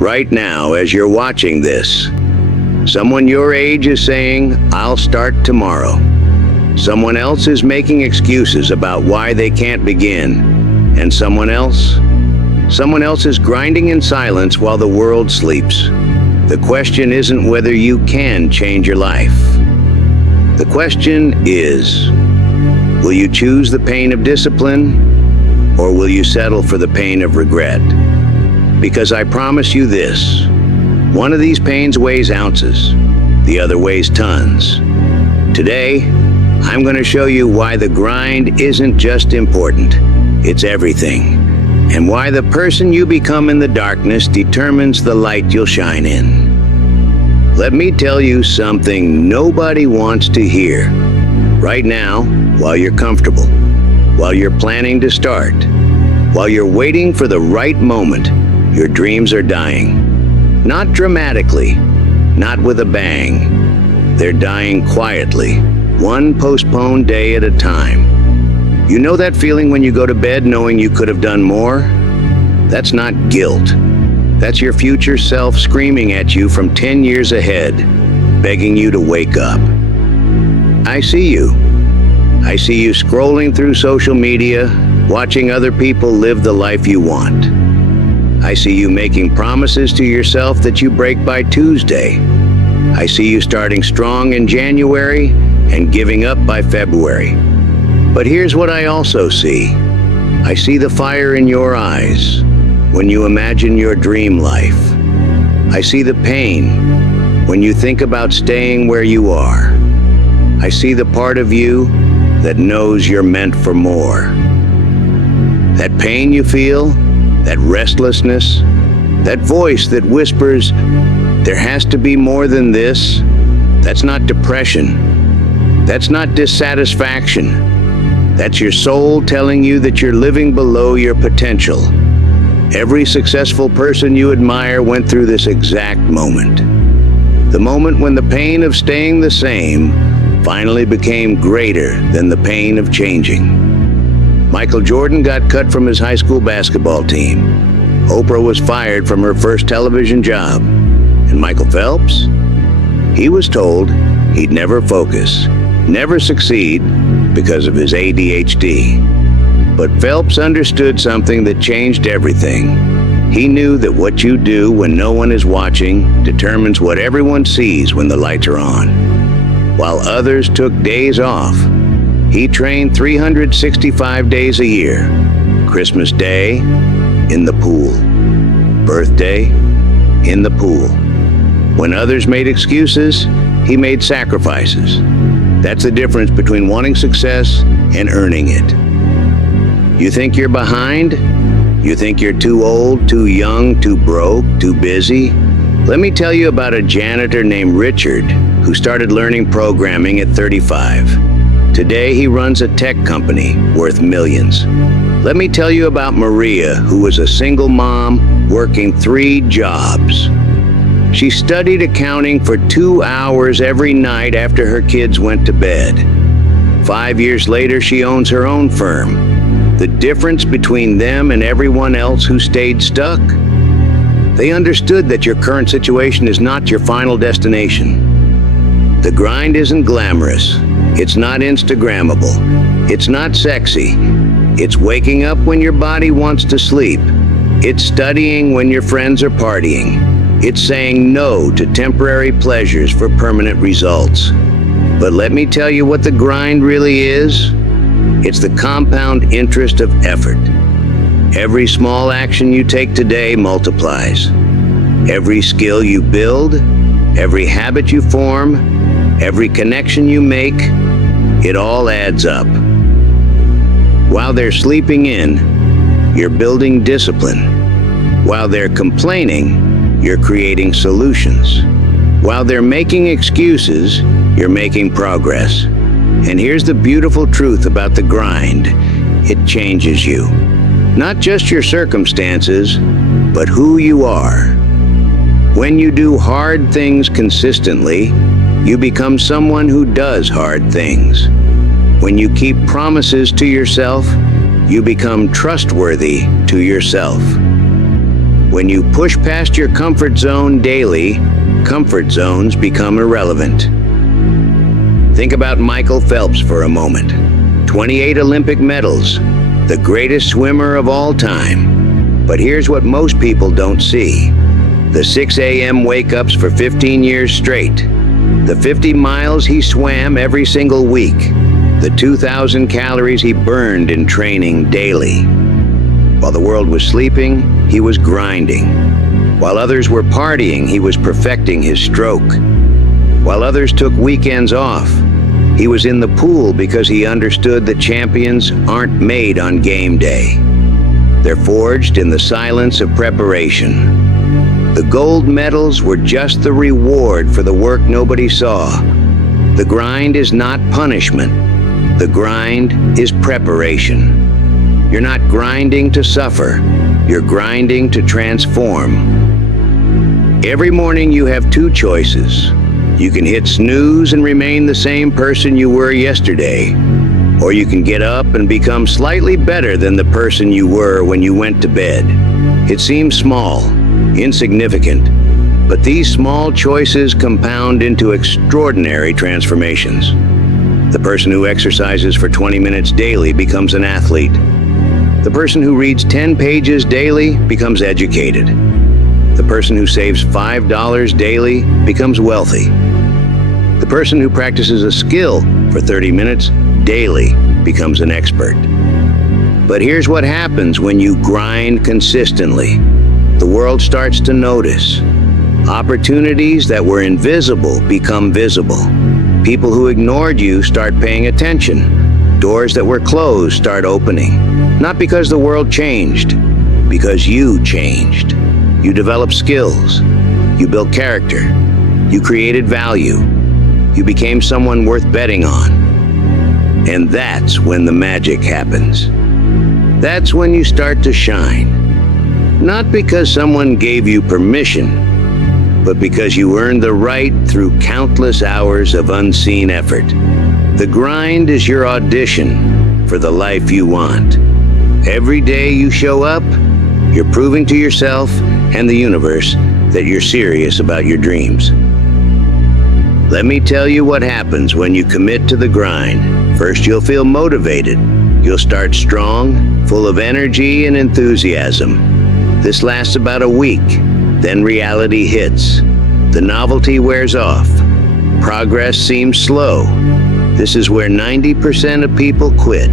Right now, as you're watching this, someone your age is saying, "I'll start tomorrow." Someone else is making excuses about why they can't begin. And someone else is grinding in silence while the world sleeps. The question isn't whether you can change your life. The question is, will you choose the pain of discipline, or will you settle for the pain of regret? Because I promise you this, one of these pains weighs ounces, the other weighs tons. Today, I'm going to show you why the grind isn't just important, it's everything. And why the person you become in the darkness determines the light you'll shine in. Let me tell you something nobody wants to hear. Right now, while you're comfortable, while you're planning to start, while you're waiting for the right moment, your dreams are dying. Not dramatically, not with a bang. They're dying quietly, one postponed day at a time. You know that feeling when you go to bed knowing you could have done more? That's not guilt. That's your future self screaming at you from 10 years ahead, begging you to wake up. I see you. I see you scrolling through social media, watching other people live the life you want. I see you making promises to yourself that you break by Tuesday. I see you starting strong in January and giving up by February. But here's what I also see. I see the fire in your eyes when you imagine your dream life. I see the pain when you think about staying where you are. I see the part of you that knows you're meant for more. That pain you feel, that restlessness, that voice that whispers, "There has to be more than this," that's not depression. That's not dissatisfaction. That's your soul telling you that you're living below your potential. Every successful person you admire went through this exact moment. The moment when the pain of staying the same finally became greater than the pain of changing. Michael Jordan got cut from his high school basketball team. Oprah was fired from her first television job. And Michael Phelps? He was told he'd never focus, never succeed because of his ADHD. But Phelps understood something that changed everything. He knew that what you do when no one is watching determines what everyone sees when the lights are on. While others took days off, he trained 365 days a year. Christmas Day, in the pool. Birthday, in the pool. When others made excuses, he made sacrifices. That's the difference between wanting success and earning it. You think you're behind? You think you're too old, too young, too broke, too busy? Let me tell you about a janitor named Richard who started learning programming at 35. Today he runs a tech company worth millions. Let me tell you about Maria, who was a single mom working 3 jobs. She studied accounting for 2 hours every night after her kids went to bed. 5 years later, she owns her own firm. The difference between them and everyone else who stayed stuck? They understood that your current situation is not your final destination. The grind isn't glamorous. It's not Instagrammable. It's not sexy. It's waking up when your body wants to sleep. It's studying when your friends are partying. It's saying no to temporary pleasures for permanent results. But let me tell you what the grind really is. It's the compound interest of effort. Every small action you take today multiplies. Every skill you build, every habit you form, every connection you make, it all adds up. While they're sleeping in, you're building discipline. While they're complaining, you're creating solutions. While they're making excuses, you're making progress. And here's the beautiful truth about the grind. It changes you. Not just your circumstances, but who you are. When you do hard things consistently, you become someone who does hard things. When you keep promises to yourself, you become trustworthy to yourself. When you push past your comfort zone daily, comfort zones become irrelevant. Think about Michael Phelps for a moment. 28 Olympic medals, the greatest swimmer of all time. But here's what most people don't see. The 6 a.m. wake-ups for 15 years straight. The 50 miles he swam every single week. The 2,000 calories he burned in training daily. While the world was sleeping, he was grinding. While others were partying, he was perfecting his stroke. While others took weekends off, he was in the pool because he understood that champions aren't made on game day. They're forged in the silence of preparation. The gold medals were just the reward for the work nobody saw. The grind is not punishment. The grind is preparation. You're not grinding to suffer. You're grinding to transform. Every morning you have two choices. You can hit snooze and remain the same person you were yesterday, or you can get up and become slightly better than the person you were when you went to bed. It seems small, insignificant, but these small choices compound into extraordinary transformations. The person who exercises for 20 minutes daily becomes an athlete. The person who reads 10 pages daily becomes educated. The person who saves $5 daily becomes wealthy. The person who practices a skill for 30 minutes daily becomes an expert. But here's what happens when you grind consistently. The world starts to notice. Opportunities that were invisible become visible. People who ignored you start paying attention. Doors that were closed start opening. Not because the world changed, because you changed. You developed skills. You built character. You created value. You became someone worth betting on. And that's when the magic happens. That's when you start to shine. Not because someone gave you permission, but because you earned the right through countless hours of unseen effort. The grind is your audition for the life you want. Every day you show up, you're proving to yourself and the universe that you're serious about your dreams. Let me tell you what happens when you commit to the grind. First, you'll feel motivated. You'll start strong, full of energy and enthusiasm. This lasts about a week. Then reality hits. The novelty wears off. Progress seems slow. This is where 90% of people quit.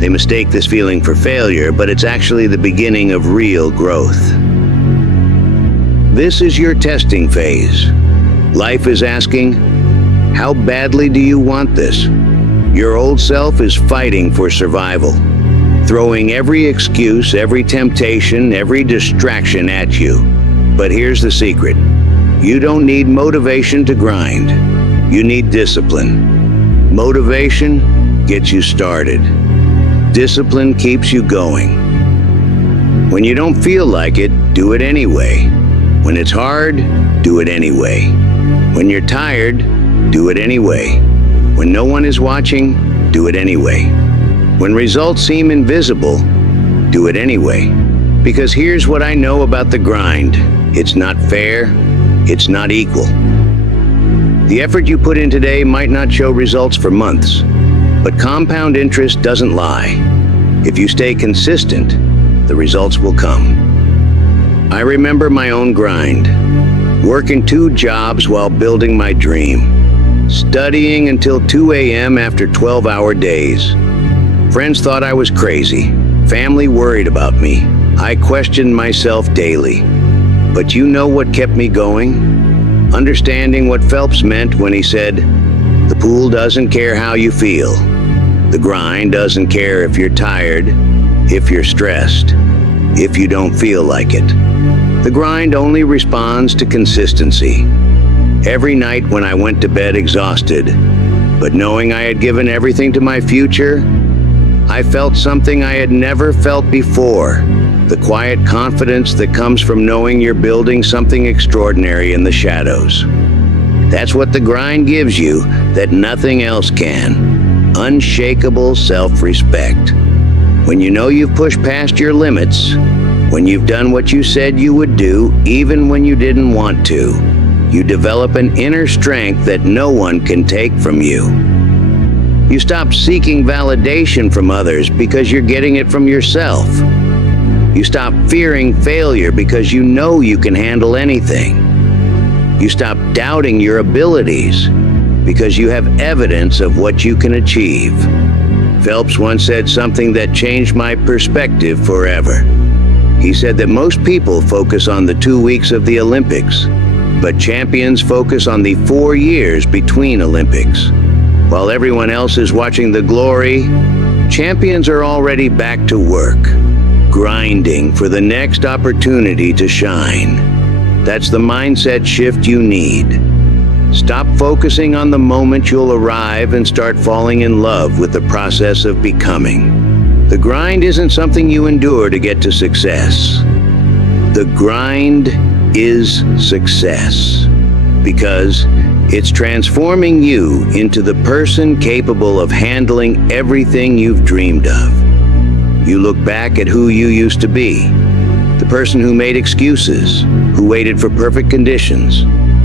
They mistake this feeling for failure, but it's actually the beginning of real growth. This is your testing phase. Life is asking, how badly do you want this? Your old self is fighting for survival, throwing every excuse, every temptation, every distraction at you. But here's the secret. You don't need motivation to grind. You need discipline. Motivation gets you started. Discipline keeps you going. When you don't feel like it, do it anyway. When it's hard, do it anyway. When you're tired, do it anyway. When no one is watching, do it anyway. When results seem invisible, do it anyway. Because here's what I know about the grind. It's not fair. It's not equal. The effort you put in today might not show results for months, but compound interest doesn't lie. If you stay consistent, the results will come. I remember my own grind, working 2 jobs while building my dream, studying until 2 a.m. after 12-hour days. Friends thought I was crazy. Family worried about me. I questioned myself daily. But you know what kept me going? Understanding what Phelps meant when he said, the pool doesn't care how you feel. The grind doesn't care if you're tired, if you're stressed, if you don't feel like it. The grind only responds to consistency. Every night when I went to bed exhausted, but knowing I had given everything to my future, I felt something I had never felt before. The quiet confidence that comes from knowing you're building something extraordinary in the shadows. That's what the grind gives you that nothing else can. Unshakable self-respect. When you know you've pushed past your limits, When you've done what you said you would do, even when you didn't want to, you develop an inner strength that no one can take from you. You stop seeking validation from others because you're getting it from yourself. You stop fearing failure because you know you can handle anything. You stop doubting your abilities because you have evidence of what you can achieve. Phelps once said something that changed my perspective forever. He said that most people focus on the 2 weeks of the Olympics, but champions focus on the 4 years between Olympics. While everyone else is watching the glory, champions are already back to work, grinding for the next opportunity to shine. That's the mindset shift you need. Stop focusing on the moment you'll arrive and start falling in love with the process of becoming. The grind isn't something you endure to get to success. The grind is success, because it's transforming you into the person capable of handling everything you've dreamed of. You look back at who you used to be, the person who made excuses, who waited for perfect conditions,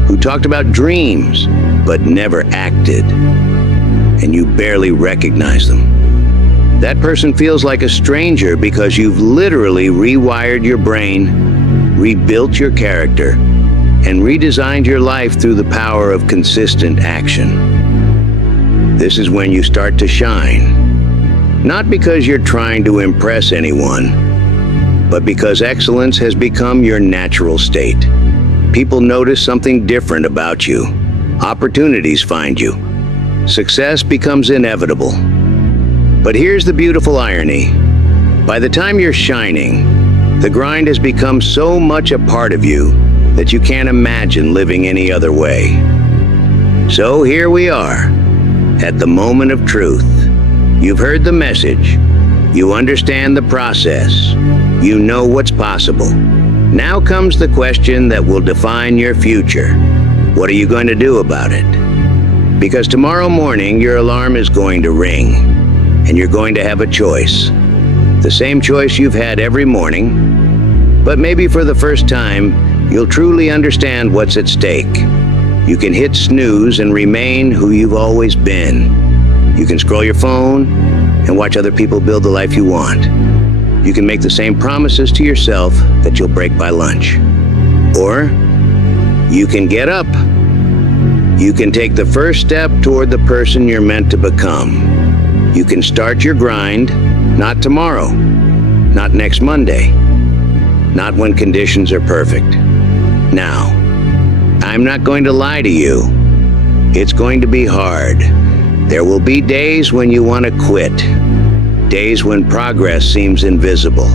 who talked about dreams but never acted, and you barely recognize them. That person feels like a stranger because you've literally rewired your brain, rebuilt your character, and redesigned your life through the power of consistent action. This is when you start to shine. Not because you're trying to impress anyone, but because excellence has become your natural state. People notice something different about you. Opportunities find you. Success becomes inevitable. But here's the beautiful irony. By the time you're shining, the grind has become so much a part of you that you can't imagine living any other way. So here we are, at the moment of truth. You've heard the message. You understand the process. You know what's possible. Now comes the question that will define your future. What are you going to do about it? Because tomorrow morning, your alarm is going to ring, and you're going to have a choice. The same choice you've had every morning, but maybe for the first time, you'll truly understand what's at stake. You can hit snooze and remain who you've always been. You can scroll your phone and watch other people build the life you want. You can make the same promises to yourself that you'll break by lunch. Or you can get up. You can take the first step toward the person you're meant to become. You can start your grind, not tomorrow, not next Monday, not when conditions are perfect. Now, I'm not going to lie to you. It's going to be hard. There will be days when you want to quit. Days when progress seems invisible.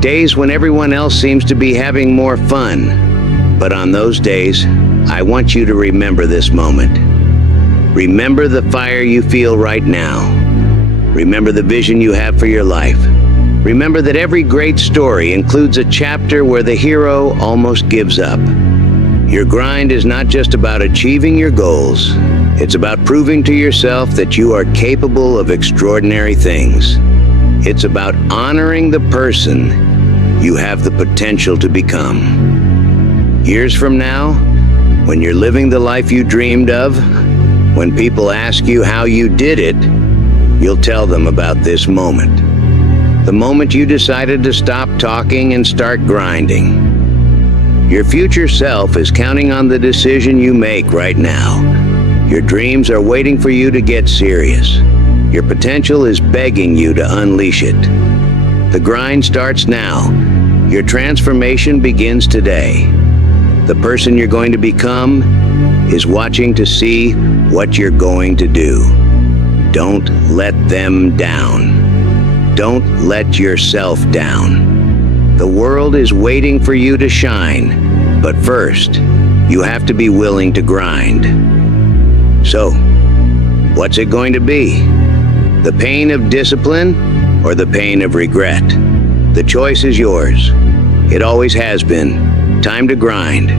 Days when everyone else seems to be having more fun. But on those days, I want you to remember this moment. Remember the fire you feel right now. Remember the vision you have for your life. Remember that every great story includes a chapter where the hero almost gives up. Your grind is not just about achieving your goals. It's about proving to yourself that you are capable of extraordinary things. It's about honoring the person you have the potential to become. Years from now, when you're living the life you dreamed of, when people ask you how you did it, you'll tell them about this moment. The moment you decided to stop talking and start grinding. Your future self is counting on the decision you make right now. Your dreams are waiting for you to get serious. Your potential is begging you to unleash it. The grind starts now. Your transformation begins today. The person you're going to become is watching to see what you're going to do. Don't let them down. Don't let yourself down. The world is waiting for you to shine, but first, you have to be willing to grind. So, what's it going to be? The pain of discipline or the pain of regret? The choice is yours. It always has been. Time to grind.